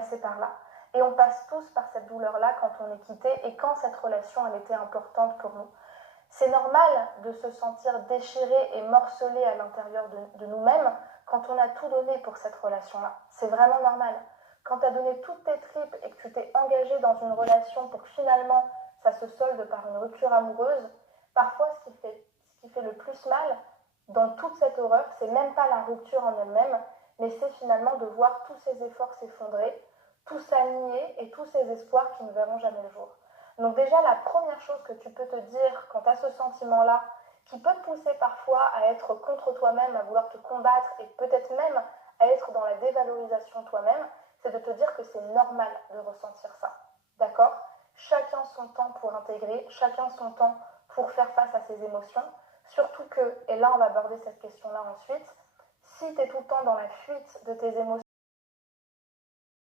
passé par là. Et on passe tous par cette douleur-là quand on est quitté et quand cette relation, elle était importante pour nous. C'est normal de se sentir déchiré et morcelé à l'intérieur de nous-mêmes quand on a tout donné pour cette relation-là. C'est vraiment normal. Quand tu as donné toutes tes tripes et que tu t'es engagé dans une relation pour que finalement ça se solde par une rupture amoureuse, parfois ce qui fait le plus mal dans toute cette horreur, c'est même pas la rupture en elle-même, mais c'est finalement de voir tous ces efforts s'effondrer, tout s'annihiler et tous ces espoirs qui ne verront jamais le jour. Donc déjà, la première chose que tu peux te dire quand tu as ce sentiment-là, qui peut te pousser parfois à être contre toi-même, à vouloir te combattre et peut-être même à être dans la dévalorisation toi-même, c'est de te dire que c'est normal de ressentir ça. D'accord ? Chacun son temps pour intégrer, chacun son temps pour faire face à ses émotions. Surtout que, et là on va aborder cette question-là ensuite, si tu es tout le temps dans la fuite de tes émotions,